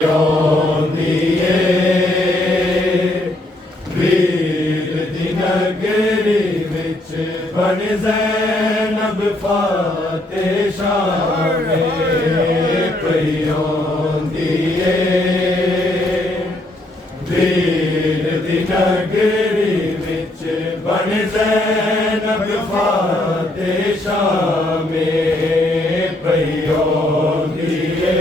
दिए वीर दी नगरी विच बन ज़ैनब फाते शामे दिए वीर दी नगरी विच बन ज़ैनब फाते शामे दिए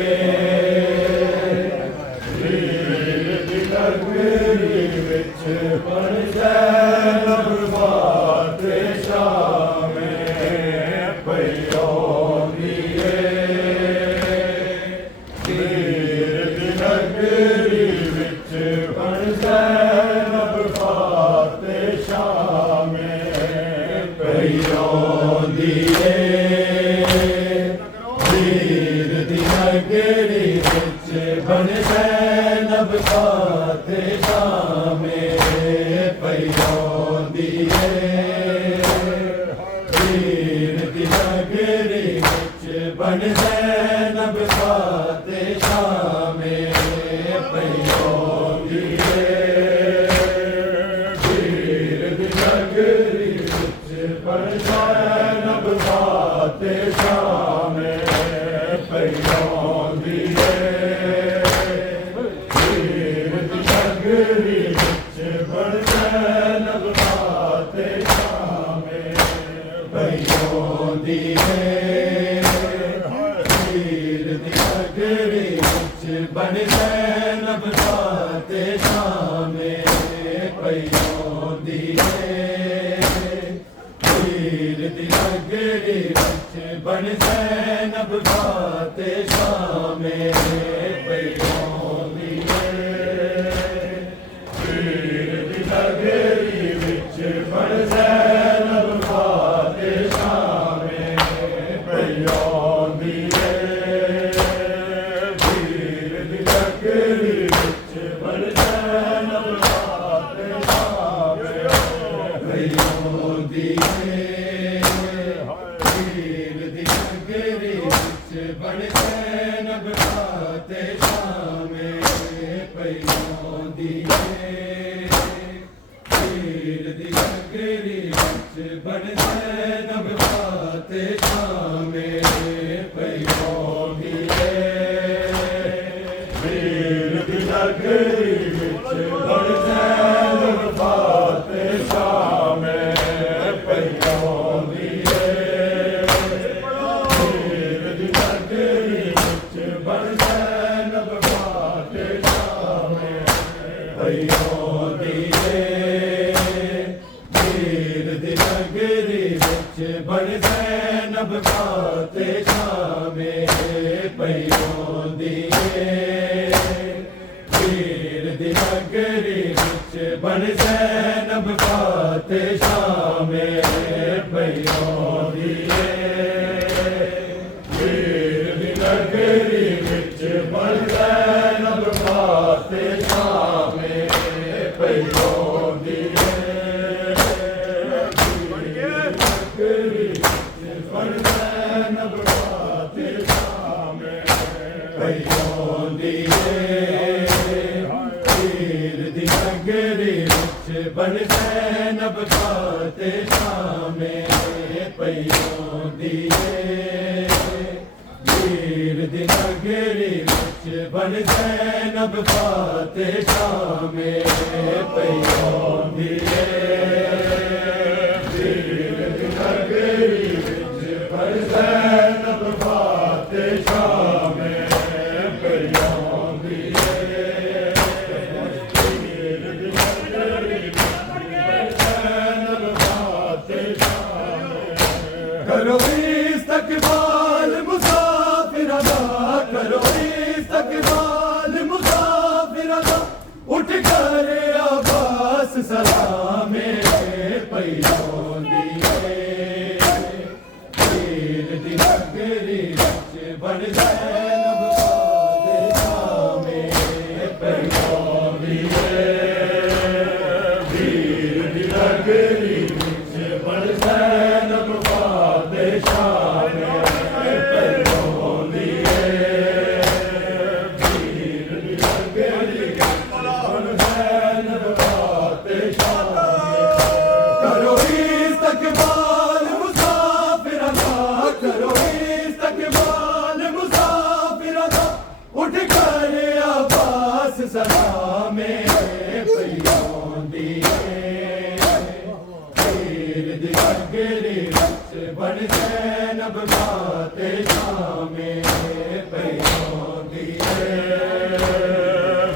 बन ज़ैनब फाते शामे दिए वीर दी नगरी विच बन ज़ैनब फाते शामे दिए वीर दी नगरी विच बन ज़ैनब फाते शामे दिए वीर दी नगरी विच बन ज़ैनब फाते शामे दिए वीर दी नगरी विच बन ज़ैनब फाते शामे दिए वीर दी नगरी विच बन ज़ैनब फाते शामे दिए वीर दी नगरी विच बन ज़ैनब फाते शामे दिए वीर दी नगरी विच बन ज़ैनब फाते शामे दिए वीर दी नगरी विच बन ज़ैनब फाते शामे दिए वीर दी नगरी विच बन ज़ैनब फाते शामे दिए वीर दी नगरी विच बन ज़ैनब फाते शामे दिए वीर दी नगरी विच बन ज़ैनब फाते शामे दिए वीर दी नगरी विच बन ज़ैनब फाते शामे दिए वीर दी नगरी विच बन ज़ैनब फाते शामे दिए वीर दी नगरी विच बन ज़ैनब फाते शामे दिए वीर दी नगरी विच बन ज़ैनब फाते शामे दिए वीर दी नगरी विच बन ज़ैनब फाते शामे दिए बन ज़ैनब फाते शामे दिए वीर दी नगरी विच बन ज़ैनब फाते शामे दिए वीर दी नगरी विच बन ज़ैनब फाते शामे दिए वीर दी नगरी विच बन ज़ैनब फाते शामे दिए वीर दी नगरी विच बन ज़ैनब फाते शामे करो इस्तकबाल मुसाफिर अदा करो इस्तकबाल मुसाफिर अदा उठ कर अब्बास सलामे दिए वीर दी नगरी सलामे पयोंदी पीर दी गगरी विच बन ज़ैनब बाते शामे पयोंदी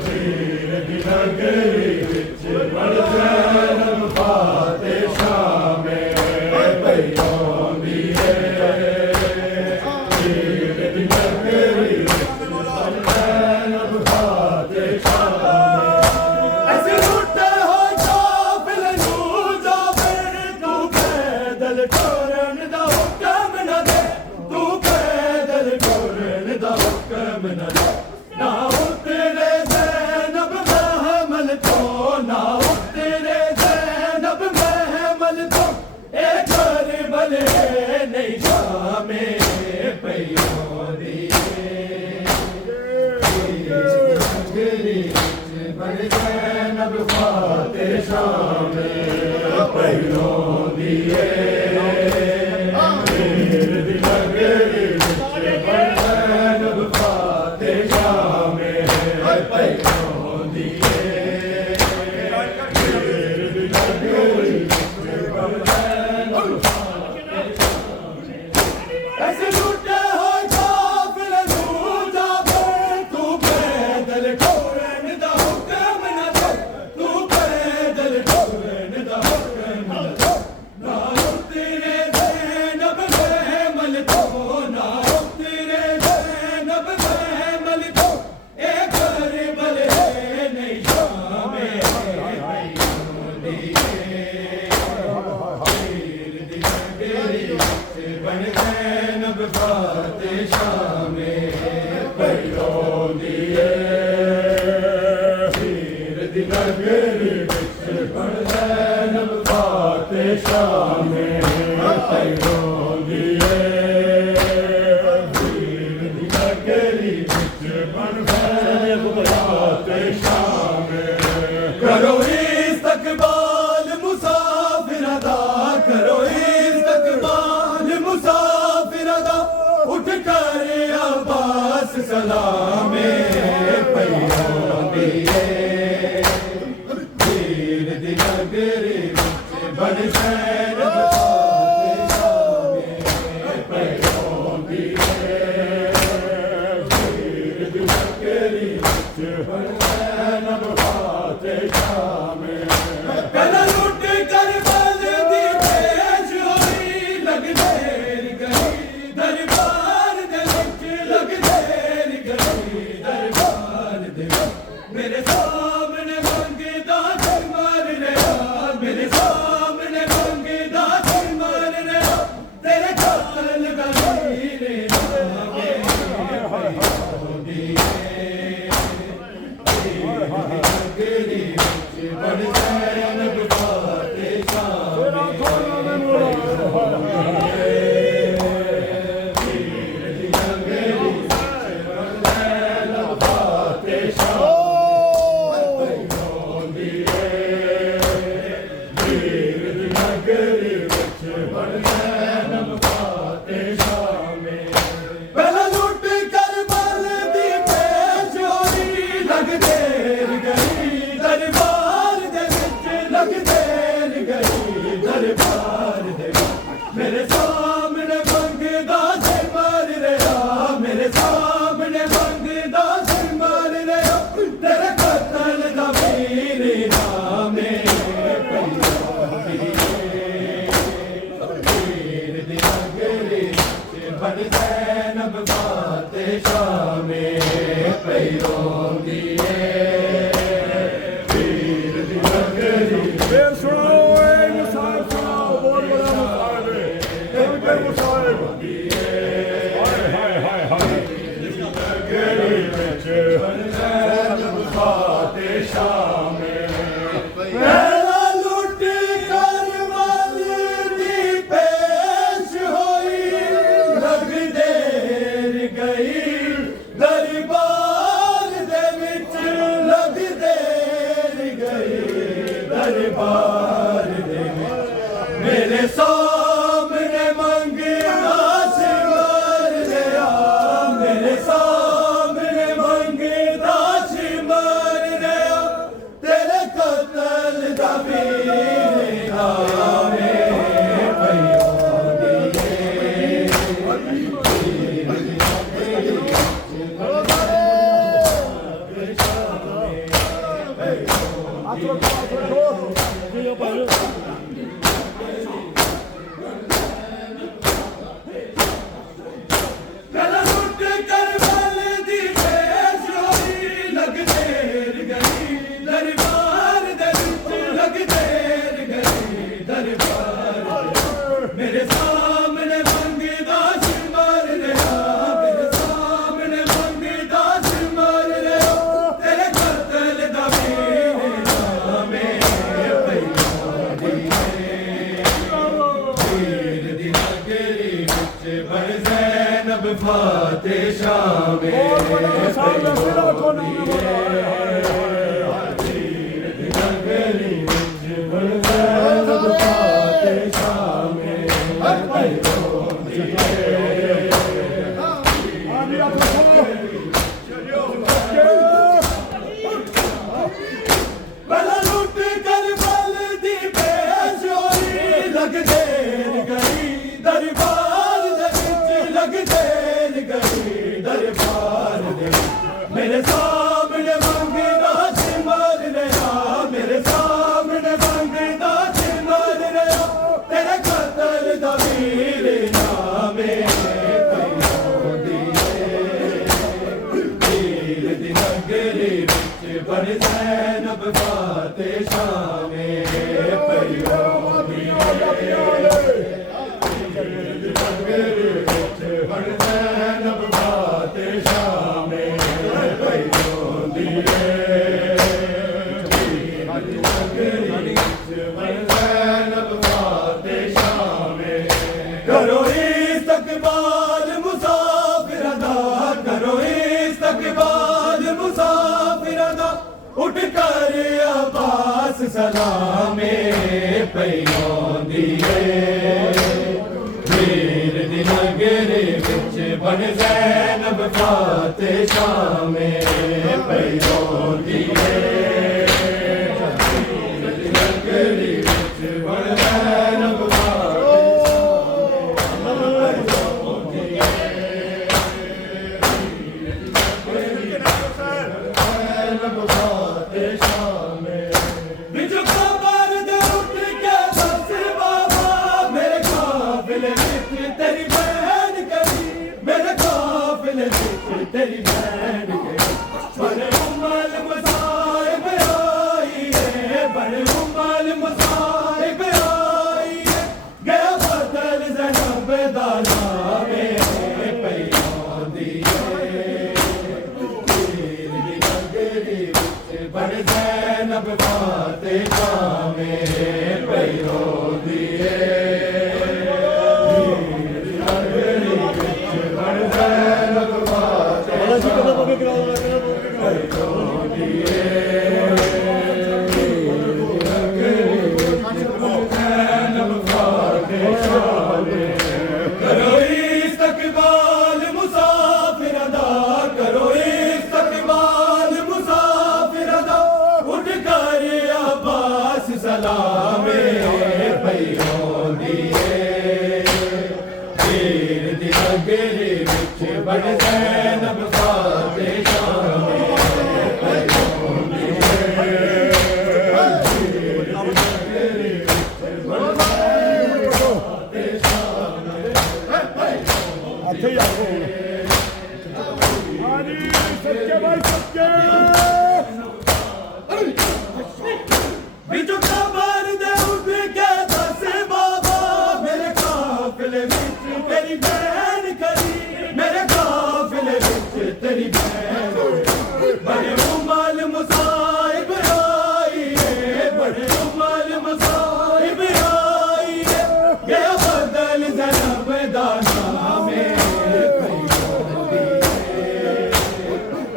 पीर दी गगरी विच बन ज़ैनब बाते शामे पयोंदी पीर दी गगरी विच बन ज़ैनब बाते शामे ऐसे लुटे हो काफिल नू जाबिर तू पैदल टुरन दा हुक्म न दे तू पैदल टुरन दा हुक्म न दे ना उतरे ज़ैनब महमल तो ना उतरे ज़ैनब महमल तो ए करबल नहीं शामे पयोंदी बन ज़ैनब बाते शामे पयोंदी पीर दी गगरी विच बन ज़ैनब बाते शामे पयोंदी पीर दी गगरी विच बन ज़ैनब बाते शामे ऐसे लुटे हो काफिल नू जाबिर तू पैदल टुरन दा हुक्म न दे तू पैदल टुरन दा हुक्म न दे ना उतरे ज़ैनब महमल तो ना उतरे ज़ैनब महमल तो ए करबल नहीं शामे पयोंदी पीर दी गगरी विच बन ज़ैनब बाते शामे पयोंदी पीर दी गगरी विच बन ज़ैनब बाते शामे पयोंदी पीर दी गगरी विच बन ज़ैनब बाते शामे करो इस्तकबाल मुसाफिर दा करो इस्तकबाल मुसाफिर दा उठ कर अब्बास सलामे पयोंदी पीर दी गगरी विच बन ज़ैनब बाते शामे पयोंदी पीर दी गगरी विच बन ज़ैनब बाते शामे पहला लुट करबल दी पेश होई लग देर गई दरबार दे विच लग देर गई दरबार दे विच मेरे सामने मंगदा ते मर रहा मेरे सामने मंगदा ते मर रहा तेरे काल दा मेरे नामे पयोंदी गगरी विच बन ज़ैनब बाते शामे पीर दी गगरी विच बन ज़ैनब बाते शामे पयोंदी पीर दी गगरी विच बन ज़ैनब बाते शामे पहला लुट करबल दी पेश होई लग देर गई दरबार दे विच लग देर गई दरबार दे विच मेरे सामने मंगदा ते मर रहा मेरे सामने मंगदा ते मर रहा तेरे कतल दा मेरे नामे पयोंदी पीर दी गगरी विच बन ज़ैनब बाते शामे पयोंदी पीर दी गगरी फिर सुनाओ ए मुसाहिब सुनाओ बहुत बड़ा मुसाहिब है इनके मुसाहिब हाय हाय हाय हाय गगरी विच बन ज़ैनब बाते शामे पहला लुट करबल दी पेश होई लग देर गई दरबार दे विच फाते शामे मेरे सामने मंगदा सिमर रहा, मेरे सामने मंगदा सिमर रहा, तेरे कतल दा वीर नामे वीर दी नगरी विच बन ज़ैनब फाते शामे पयो करो इस्तकबाल मुसाफिर दा, करो इस्तकबाल मुसाफिर दा, उठ कर अब्बास सलामे पैयोंदी वीर दी नगरी विच बन ज़ैनब फाते शामे पैयोंदी नगरी विच बन ज़ैनब तेरी बहन के बड़े उमल मसाइब आई है, बड़े उमल मसाइब आई है, गया बदल ज़ैनब दा नामे पैयोंदी वीर दी नगरी विच बन ज़ैनब फाते शामे पैयोंदी करो इस्तकबाल मुसाफिर दा, करो इस्तकबाल मुसाफिर दा, उठ कर अब्बास सलामे पैयोंदी वीर दी नगरी विच बन ज़ैनब फाते शामे पैयोंदी बिजू कबर दे उठ के दस बाबा, मेरे काफिले विच तेरी बहन खड़ी, मेरे काफिले विच तेरी बहन बड़े उमल मुसाइब आई है, बड़े उमल मुसाइब आई है, गया बदल ज़ैनब दा नामे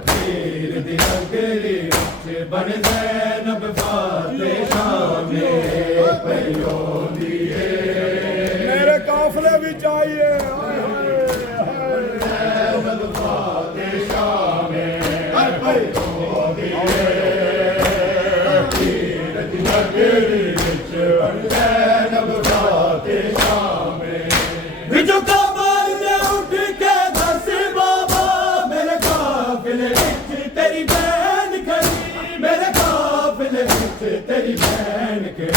वीर दी नगरी विच बन ज़ैनब फाते शामे पैयोंदी मेरे काफले विच आइए ज़ैनब फाते शामे पैयोंदी वीर दी नगरी विच बन ज़ैनब फाते शामे बिजू कबर दे उठ के दस बाबा, मेरे काफिले विच तेरी बहन खड़ी, मेरे काफिले मुकाबले विच तेरी बहन के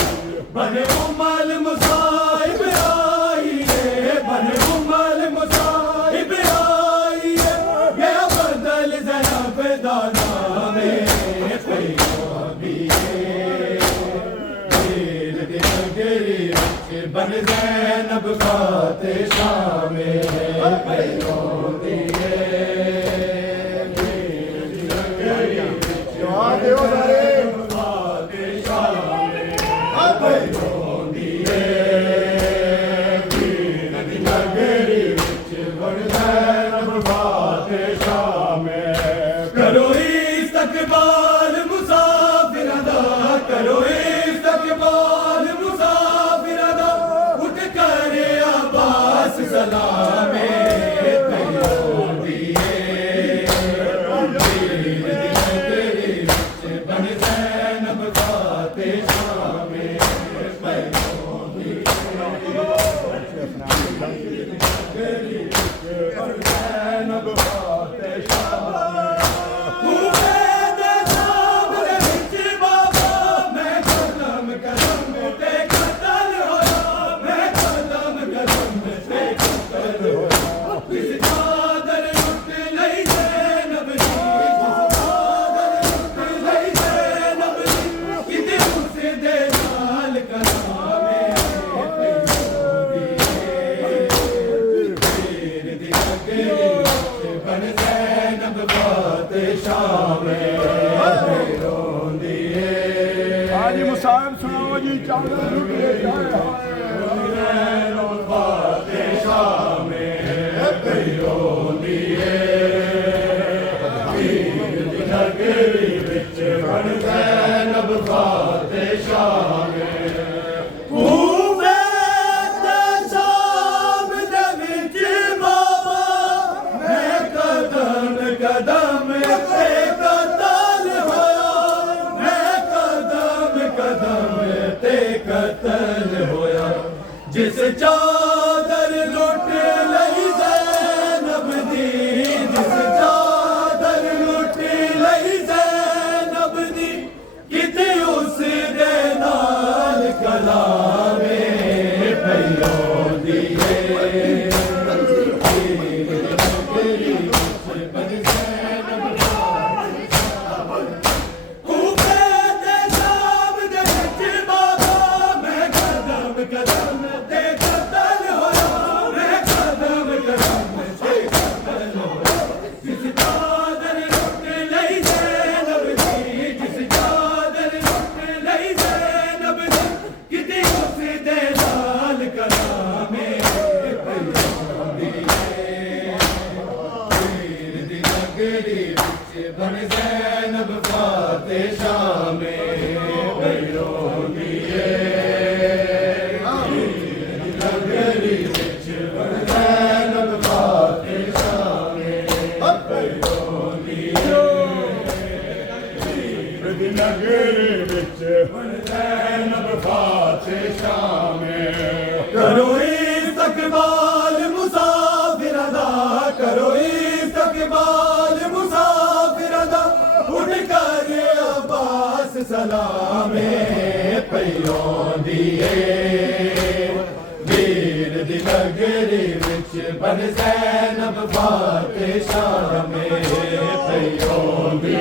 बने उमल मुसाहिब आई है बने उमल मुसाहिब आई है ये बदल ज़ैनब दा नाम है पैगंबरी दिल दी नगरी विच बन ज़ैनब खाते शाम है पैगंबरी करो इस्तकबाल मुसाफिर दा करो इस्तकबाल मुसाफिर दा उठ कर अब्बास सलामे मुसाहिब सुनाओ जी चादर लुटे जिस चादर लुट लई ज़ैनब दी जिस चादर लुट लई ज़ैनब दी किते उस दे नाल कलामे पैगंबरी बन ज़ैनब खाते शाम पैगंबरी नगरी विच बन ज़ैनब खाते शाम पैगंबरी नगरी विच बन ज़ैनब खाते शाम करो इस्तकबाल मुसाफिर दा करो इस्तकबाल मुसाफिर दा उठ कर अब्बास सलामे पैगंबरी वीर दी नगरी विच बन ज़ैनब खाते शाम पैगंबरी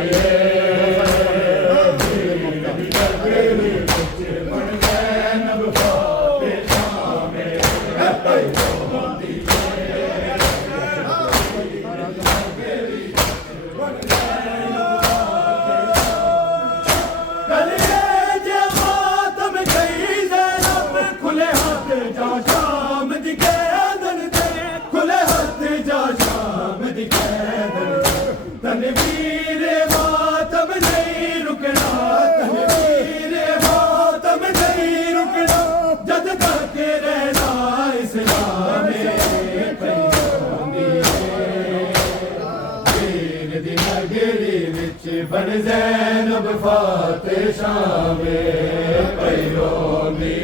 तनवीर मातम नहीं रुकना तनवीर मातम नहीं रुकना जद तक रहना इस्लाम वीर दी नगरी विच बन ज़ैनब खाते शाम पैगंबरी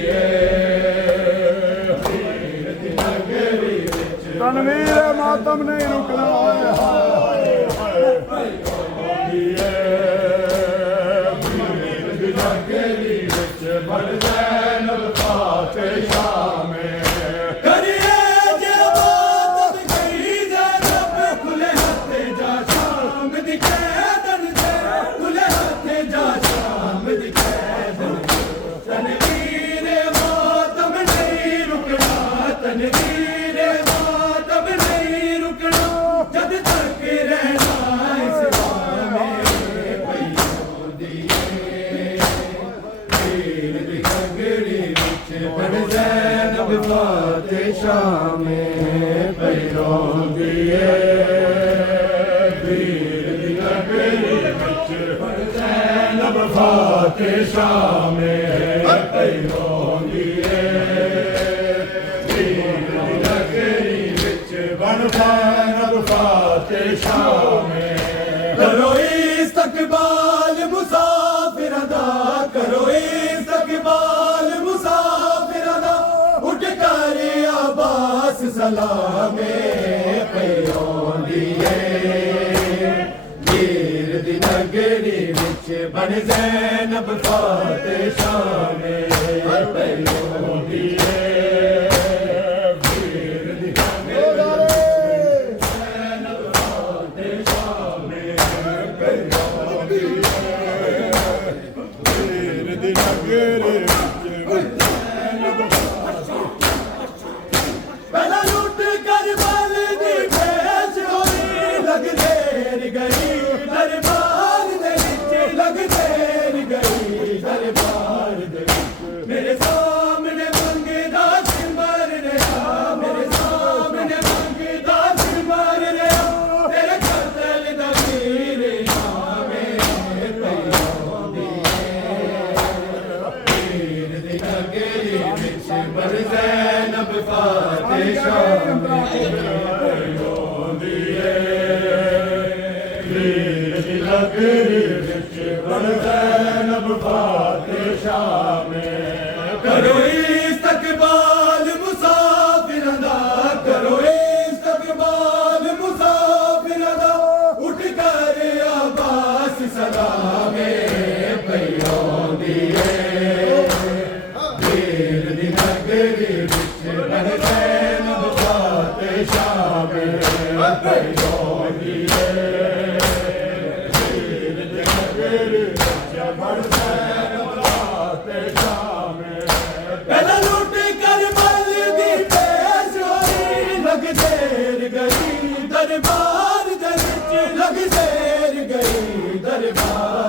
तनवीर मातम नहीं रुकना बन ज़ैनब फातिशा में पई रोंदी है वीर दी नगरी विच बन ज़ैनब फातिशा में पई रोंदी है वीर दी नगरी विच बन ज़ैनब फातिशा में करो इस्तकबाल मुसाफिरां दा करो इस्तकबाल मुसाफिरां दा उठ कर अब्बास सलामे पई रोंदी है वीर दी नगरी विच बन ज़ैनब फातिशा में पई रोंदी है वीर दी पहला लुट कर बल दी भेज होई लग देर गई दरबार दे विच लग देर गई दरबार दे विच मेरे सामने मंगदा सिमर रहा मेरे सामने मंगदा सिमर रहा तेरे कतल दा वीर नामे पई रोंदी वीर दी नगरी विच बन ज़ैनब फातिशा में पई रोंदी है वीर दी नगरी विच बन ज़ैनब फातिशा में करो इस्तकबाल मुसाफिरां दा करो इस्तकबाल मुसाफिरां दा उठ कर अब्बास सलामे पई रोंदी है वीर दी नगरी विच बन ज़ैनब फातिशा में पई रोंदी है वीर दी नगरी विच बन ज़ैनब फातिशा में पहला लुट कर बल दी पेश होई लग देर गई दरबार दे विच लग देर गई दरबार